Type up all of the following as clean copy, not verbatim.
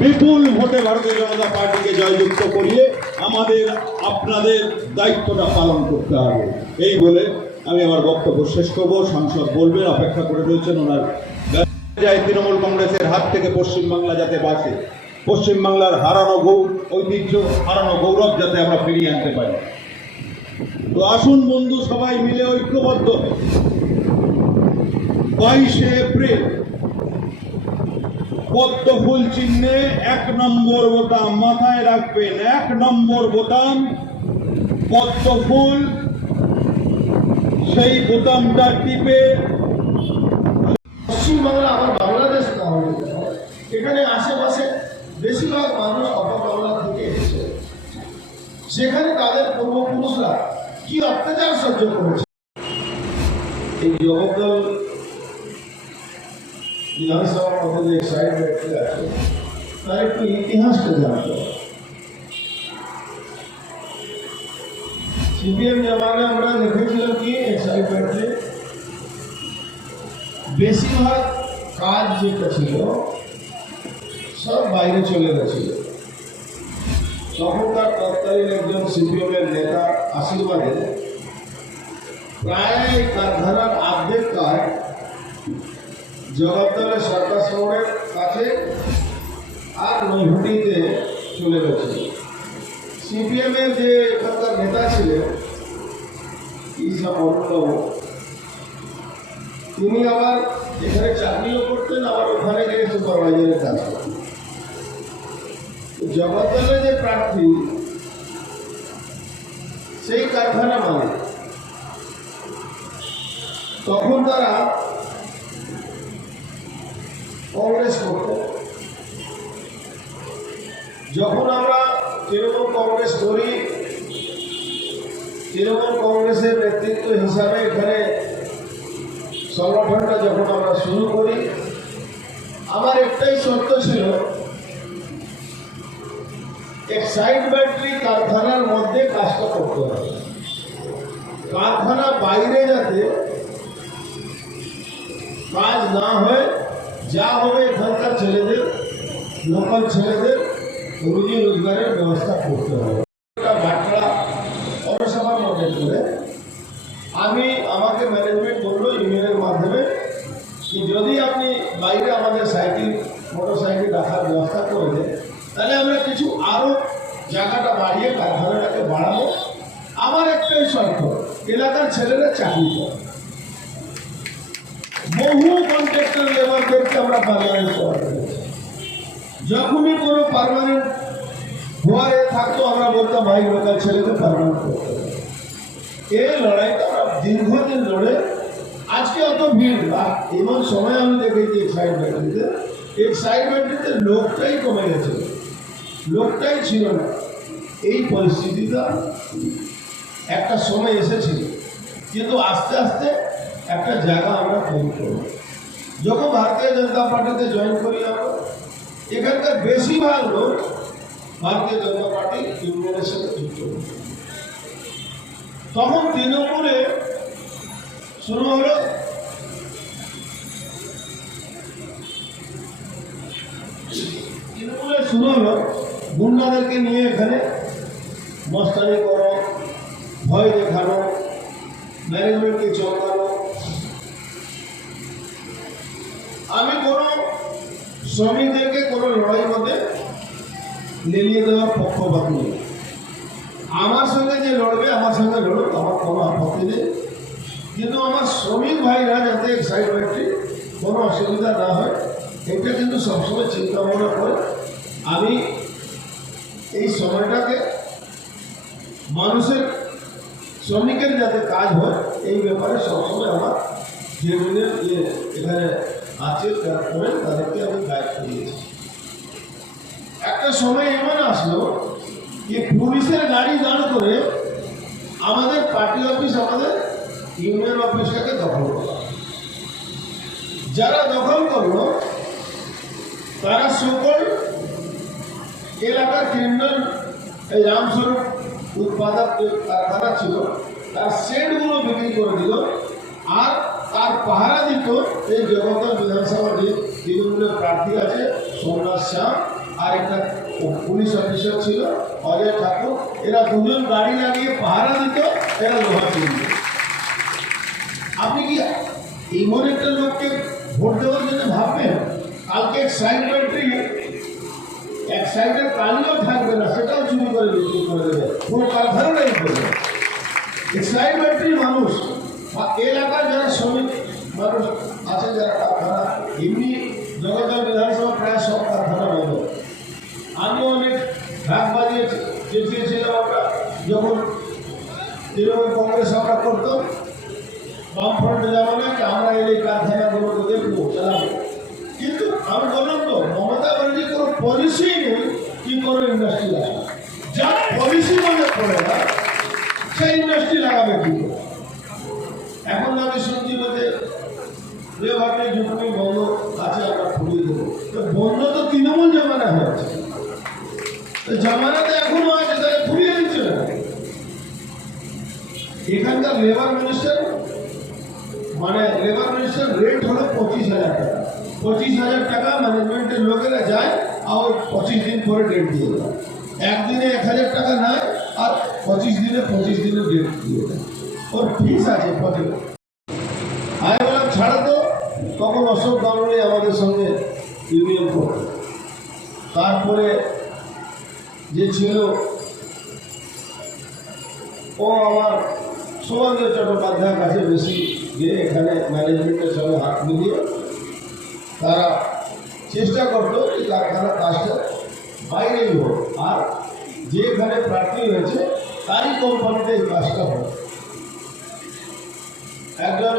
বিপুল ভোটে ভারতীয় জনতা পার্টিকে জয়যুক্ত করিয়ে আমাদের আপনাদের দায়িত্বটা পালন করতে হবে। এই বলে আমি আমার বক্তব্য শেষ করব। সাংসদ বলবেন, অপেক্ষা করে রয়েছেন ওনার। যায় তৃণমূল কংগ্রেসের হাত থেকে পশ্চিমবাংলা যাতে বাঁচে, পশ্চিমবাংলার হারানো ঐতিহ্য, হারানো গৌরব যাতে আমরা ফিরিয়ে আনতে পারি। তো আসুন বন্ধু, সবাই মিলে ঐক্যবদ্ধ 22শে এপ্রিল পদ্ম ফুল চিহ্নে 1 নম্বর বোতাম মাথায় রাখবেন। 1 নম্বর বোতাম পদ্ম ফুল, সেই বোতামটা টিপে পশ্চিমবাংলা আমার বাংলাদেশ না হয়ে যায়। এখানে আশেপাশে বেশিরভাগ মানুষ অপর বাংলা থেকে এসেছে, সেখানে তাদের পূর্বপুরুষরা কি অত্যাচার সহ্য করেছে। এই জগদ্দল বিধানসভার মধ্যে যে সাইড ব্যক্তি আছে তার একটু ইতিহাসটা জানতে হবে। সিপিএম জামানে আমরা দেখেছিলাম কি সাইড ব্যক্তি বেশিরভাগ কাজ যেটা ছিল সব বাইরে চলে গেছিল। তখনকার তৎকালীন একজন সিপিএমের নেতা আশীর্বাদে প্রায় কারখানার অর্ধেক কাজ জগদ্দলের সরকার শহরের কাছে আর নৈহাটিতে চলে গেছিল। সিপিএমের যে এখানকার নেতা ছিলেন ঈশা মন্ডল, তিনি আবার এখানে চাকরিও করতেন, আবার ওখানে গিয়ে সুপারভাইজারের কাজ করতেন। জগদ্দলের যে প্রার্থী সেই কারখানা মালিক, তখন তারা কংগ্রেস করতেন। যখন আমরা তৃণমূল কংগ্রেস করি, তৃণমূল কংগ্রেসের নেতৃত্ব হিসাবে এখানে সংগঠনটা যখন আমরা শুরু করি, আমার একটাই শর্ত ছিল, এক্সাইড ব্যাটারি কারখানার মধ্যে কাজটা করতে হবে। কারখানা বাইরে যাতে কাজ না হয়, যা হবে এখানকার ছেলেদের, লোকাল ছেলেদের রুজি রোজগারের ব্যবস্থা করতে হবে। বাট্রা পৌরসভার মধ্যে করে আমাকে ম্যানেজমেন্ট বললো ইমেলের মাধ্যমে কি যদি আপনি বাইরে আমাদের সাইকেল মোটরসাইকেল রাখার ব্যবস্থা করে দেন, তাহলে আমরা কিছু আরও জায়গাটা বাড়িয়ে কারখানাটাকে বাড়াবো। আমার একটাই শর্ত, এলাকার ছেলেরা চাকরি করে। বহু কন্ট্রাক্টর লেবারদেরকে আমরা পার্মানেন্ট করা হয়েছে। যখনই কোনো পার্মানেন্ট হওয়ার থাকতো আমরা বলতাম ভাই লোকাল ছেলেকে পার্মানেন্ট করতে হবে। এই লড়াইটা আমরা দীর্ঘদিন লড়ে আজকে অত ভিড় না। এমন সময় আমি দেখেছি এক্সাইড ব্যাটারিতে লোকটাই কমে গেছে, লোকটাই ছিল না। এই পরিস্থিতিটা একটা সময় এসেছিল, কিন্তু আস্তে আস্তে একটা জায়গা আমরা তৈরি করব। যখন ভারতীয় জনতা পার্টিতে জয়েন করি আমরা, এখানকার বেশিরভাগ লোক ভারতীয় জনতা পার্টি ইউনিয়নের সাথে যুক্ত। তখন তৃণমূলে শুরু হলো গুন্ডাদেরকে নিয়ে এখানে মস্তানি করো, ভয় দেখানো, ম্যানেজমেন্টকে চমকানো। আমি কোনো শ্রমিকদেরকে কোনো লড়াই মধ্যে লেলিয়ে দেওয়ার পক্ষপাত নেই। আমার সঙ্গে যে লড়বে আমার সঙ্গে লড়ুক, আমার কোনো আপত্তি নেই। কিন্তু আমার শ্রমিক ভাইরা যাতে এক্সাইড ব্যাটারি কোনো অসুবিধা না হয়, এটা কিন্তু সবসময় চিন্তা ভাবনা করে আমি এই সময়টাকে মানুষের, শ্রমিকের যাতে কাজ হয় এই ব্যাপারে সবসময় আমার যে এখানে আছে যারা করেন তাদেরকে আমি দায়িত্ব দিয়েছি। একটা সময় এমন আসলো যে পুলিশের গাড়ি দাঁড় করে আমাদের পার্টি অফিস, আমাদের ইউনিয়ন অফিসটাকে দখল করা। যারা দখল করলো তারা সকল এলাকার ক্রিমিনাল, এই রামস্বরূপ উৎপাদক যে কারখানা ছিল তার শেডগুলো বিক্রি করে দিল, আর তার পাহারা দিত এই জগদ্দল বিধানসভা যে তৃণমূলের প্রার্থী আছে সোমনাথ শাহ আর একটা পুলিশ অফিসার ছিল অজয় ঠাকুর। এরা দুজন গাড়ি লাগিয়ে পাহারা দিত, এরা লোহা তুলত। আপনি কি এমন একটা লোককে ভোট দেওয়ার জন্য ভাববেন? কালকে এক সাইডের কালিও থাকবে না, সেটাও চুরি করে বিক্রি করে দেবে, পুরো কারখানাটাই করবে। সাইড ব্যাটারি মানুষ বা এলাকার যারা শ্রমিক মানুষ আছে, যারা কারখানা, এমনি জগদ্দল বিধানসভা প্রায় সব কারখানা বন্ধ। আমি অনেক ঢাক বাজিয়ে চেঁচিয়েছিলাম আমরা যখন তৃণমূল কংগ্রেস আমরা করতাম, বামফ্রন্টে জামানায় আমরা এই কারখানাগুলোকে দেখবো, চালাবো। কিন্তু আমি বললাম তো, মমতা ব্যানার্জি কোনো পলিসি নেই কি করে ইন্ডাস্ট্রি লাগাবে। যা পলিসি মনে পড়ে না, সেই ইন্ডাস্ট্রি লাগাবে কি করে? এখন আমি শুনছি বলতে ভাবে জুটমি বন্ধ আছে, আমরা ফুরিয়ে দেবো। তো বন্ধ তো তৃণমূল জামানা হয়েছে, তো জামানাতে এখনো আছে, তাহলে ফুরিয়ে দিচ্ছে না। এখানকার লেবার মিনিস্টার রেট হলো 25,000 টাকা। 25,000 টাকা ম্যানেজমেন্টের লোকেরা যায় আর 25 দিন পরে ডেট দিয়ে দেয়। একদিনে 1,000 টাকা নেয় আর 25 দিনে ডেট দিয়ে দেয়। ওর ফিস আছে প্রতি। আমি বললাম ছাড়া তো, তখন অশোক গাঙ্গুলি আমাদের সঙ্গে ইউনিয়ন করত। তারপরে যে ছিল ও আমার সুমন্ত চট্টোপাধ্যায়ের কাছে বেশি গিয়ে এখানে ম্যানেজমেন্টের সঙ্গে হাত মিলিয়ে তারা চেষ্টা করতো এই কারখানার কাজটা বাইরেই হোক, আর যেখানে প্রার্থী হয়েছে তারই কোম্পানিতে এই কাজটা হোক। একজন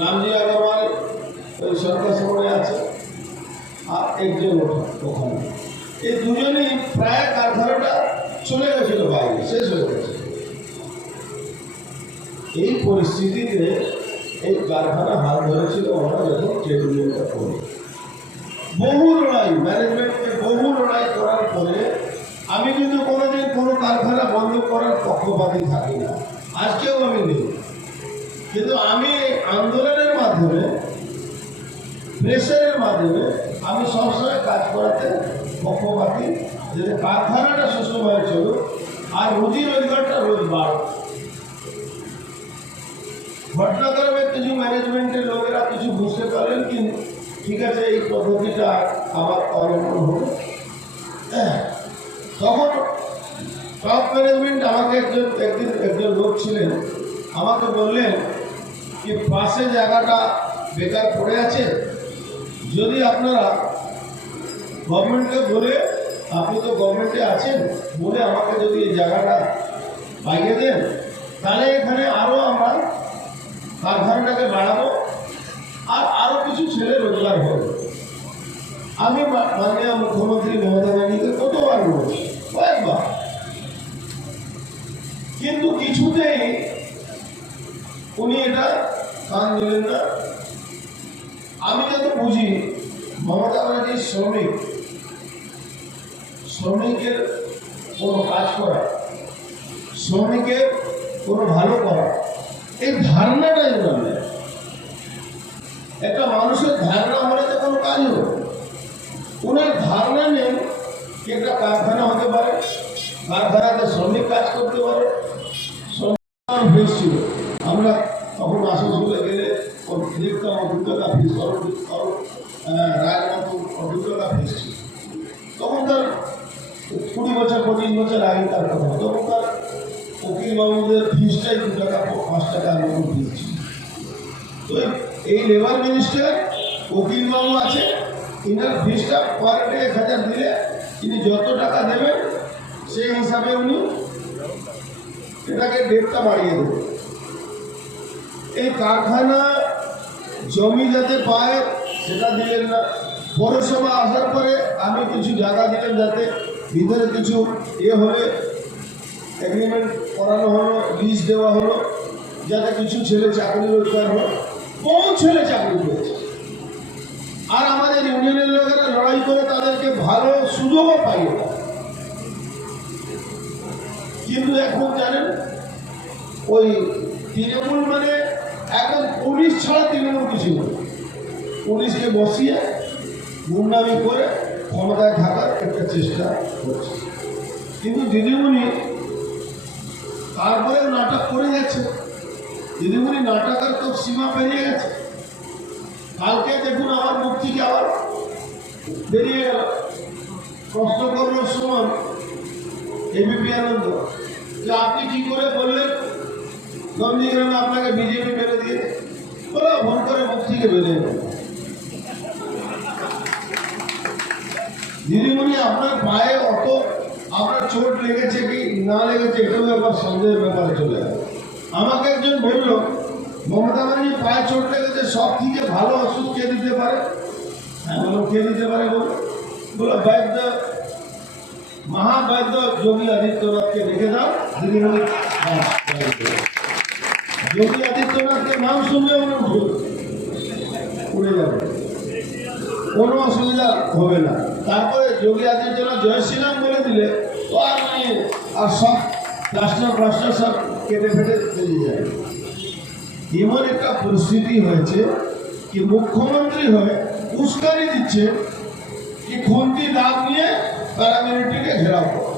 রামজি আগরওয়াল ওই সরকার সময় আছে, আর একজন ওখানে, এই দুজনেই প্রায় কারখানাটা চলে গেছিল বাইরে, শেষ হয়ে গেছে। এই পরিস্থিতিতে এই কারখানা হাল ধরেছিল আমরা যখন ট্রেড ইউনিয়নটা করি। বহু লড়াই, ম্যানেজমেন্টকে বহু লড়াই করার পরে আমি কিন্তু কোনোদিন কোনো কারখানা বন্ধ করার পক্ষপাতী থাকি না, আজকেও আমি নেই। কিন্তু আমি আন্দোলনের মাধ্যমে, প্রেসারের মাধ্যমে আমি সবসময় কাজ করাতে পক্ষপাতী, যে কারখানাটা সুস্থভাবে চলুক আর রুজি রোজগারটা রোজ বাড়ুক। ঘটনাক্রমে কিছু ম্যানেজমেন্টের লোকেরা কিছু বুঝতে পারলেন কি ঠিক আছে এই পদ্ধতিটা আবার অবলম্বন হলো। তখন টপ ম্যানেজমেন্ট আমাকে একজন লোক ছিলেন, আমাকে বললেন কি পাশে জায়গাটা বেকার পড়ে আছে, যদি আপনারা গভর্নমেন্টকে বলে, আপনি তো গভর্নমেন্টে আছেন, বলে আমাকে যদি এই জায়গাটা পাইয়ে দেন, তাহলে এখানে আরও আমরা কারখানাটাকে বাড়াবো আর আরও কিছু ছেলে রোজগার হবে। আমি মাননীয় মুখ্যমন্ত্রী মমতা ব্যানার্জিকে কতবার বলেছি, কয়েকবার, কিন্তু কিছুতেই উনি এটা কান দিলেন না। আমি যত বুঝি মমতা ব্যানার্জি শ্রমিকের কোনো কাজ করা, শ্রমিকের কোনো ভালো করা, এই ধারণাটাই ওনার নেই। একটা মানুষের ধারণা হলে তো কোনো কাজ হবে। ওনার ধারণা নেই কি একটা কারখানা হতে পারে, কারখানাতে শ্রমিক কাজ করতে পারে। শ্রমিক ফিস ছিল, আমরা তখন আসানসোলে গেলে দেখতাম 2 টাকা ফিস, রায়মতো 2 টাকা ফিস ছিল। তখন তার 20 বছর 25 বছর আগে তার কথা, তখন তার উকিলবাবুদের ফিসটাই 2 টাকা 5 টাকা মতো ফিস ছিল। তো এই লেবার মিনিস্টার উকিলবাবু আছে, ইনার ফিসটা পার ডে 1000 দিলে তিনি যত টাকা দেবেন সেই হিসাবে উনি এটাকে ডেটটা বাড়িয়ে দেবেন। এই কারখানা জমি যাতে পায় সেটা দিলেন না। পৌরসভা আসার পরে আমি কিছু জায়গা দিলাম, যাতে ভিতরে কিছু হলে এগ্রিমেন্ট করানো হলো, লিজ দেওয়া হলো, যাতে কিছু ছেলে চাকরি রোজগার হয়। বহু ছেলে চাকরি পেয়েছে, আর আমাদের ইউনিয়নের লোকেরা লড়াই করে তাদেরকে ভালো সুযোগও পাই না। কিন্তু এখন জানেন ওই তৃণমূল মানে একদম পুলিশ ছাড়া তৃণমূল কিছু নেই। পুলিশকে বসিয়ে গুন্ডামি করে ক্ষমতায় থাকার একটা চেষ্টা করছে। কিন্তু দিদিমণি তারপরে নাটক করে যাচ্ছে। দিদিমণি নাটকের তো সীমা পেরিয়ে গেছে। কালকে দেখুন আমার মুখ থেকে আবার বেরিয়ে গেল, প্রশ্ন করলো সুমন এবিপি আনন্দ যে আপনি কি করে বললেন নন্দীগ্রামে আপনাকে বিজেপি মেরে দিয়ে, বলো ভুল করে মুখ থেকে বেরিয়ে গেল। দিদিমণি আপনার পায়ে অত আপনার চোট লেগেছে কি না লেগেছে এটাও ব্যাপার সন্দেহের ব্যাপারে চলে গেল। আমাকে একজন বলল মমতা ব্যানার্জি পায়ে চোট লেগেছে, সব থেকে ভালো ওষুধ কে দিতে পারে? হ্যাঁ বলো কে দিতে পারে? বলো বৈদ্য মহাবৈদ্য যোগী আদিত্যনাথকে রেখে দাও। দিদিমণি যোগী আদিত্যনাথকে নাম শুনলে মনে উড়ে যাবে, কোনো অসুবিধা হবে না। তারপরে যোগী আদিত্যনাথ জয় শ্রীরাম বলে দিলে তো আর নেই, আর সব প্লাস্টার সব কেটে ফেটে চলে যায়। এমন একটা পরিস্থিতি হয়েছে কি মুখ্যমন্ত্রী হয়ে উস্কানি দিচ্ছে কি খুন্তি দাগ নিয়ে প্যারামিলিটারিকে ঘেরাও করে।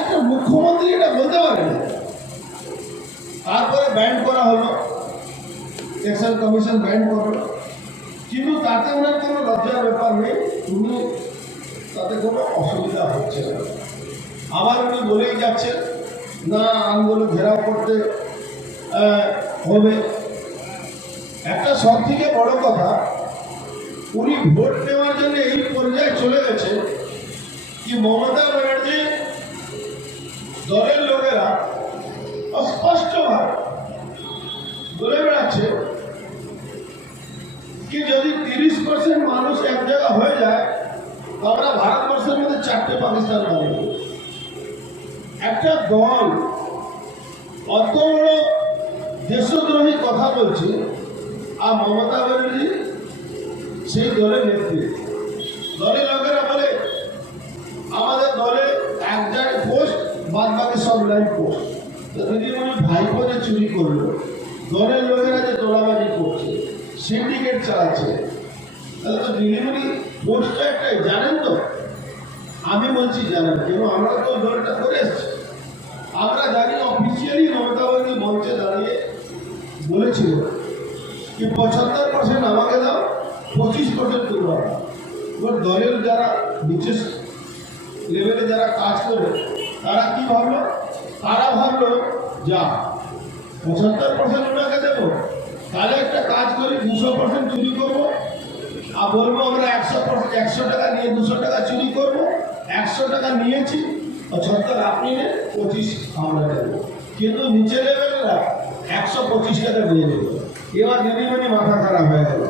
একটা মুখ্যমন্ত্রী এটা বলতে পারে না। তারপরে ব্যান্ড করা হলো, ইলেকশন কমিশন ব্যান্ড করলো, কিন্তু তাতে ওনার কোনো লজ্জার ব্যাপার নেই, উনি তাতে কোনো অসুবিধা হচ্ছে না। আবার উনি বলেই যাচ্ছেন না আন্দোলন ঘেরাও করতে হবে। একটা সব থেকে বড় কথা, উনি ভোট নেওয়ার জন্য এই পর্যায়ে চলে গেছে কি মমতা ব্যানার্জি দলের লোকেরা স্পষ্টভাবে বলে বেড়াচ্ছে কি যদি 30% মানুষ এক জায়গা হয়ে যায় আমরা ভারতবর্ষের মধ্যে 4টে পাকিস্তান বানাবো। একটা দল অত বড় দেশদ্রোহী কথা বলছে আর মমতা ব্যানার্জি সেই দলের নেত্রী। দলের লোকেরা বলে আমাদের দলে এক জায়গায় পোস্ট, বাদ বাকি সব লাইভ পোস্ট। দিদিমণি ভাইপো যে চুরি করলো, দলের লোকেরা যে তোলাবাজি করছে, সিন্ডিকেট চালাচ্ছে, তাহলে তো দিদিমণি পোস্টটা একটাই জানেন তো? আমি বলছি জানেন, কেন আমরা তো দলটা করে এসছি। আমরা জানি অফিসিয়ালি মমতা ব্যানার্জি মঞ্চে দাঁড়িয়ে বলেছিল কি 75% আমাকে দাও, 25% তোমরা। এবার দলের যারা বিশেষ লেভেলে যারা কাজ করে তারা কি ভাবলো? তারা ভাবলো যা 75% ওনাকে দেবো, তাহলে একটা কাজ করি 200% চুরি করবো আর বলবো আমরা 100 টাকা নিয়ে 200 টাকা চুরি করবো। 100 টাকা নিয়েছি, 75 আপনি নেন, 25 আমরা দেবো। কিন্তু নিচে লেভেলেরা 125 টাকা নিয়ে নেবে। এবার দিদিমণি মাথা খারাপ হয়ে গেল।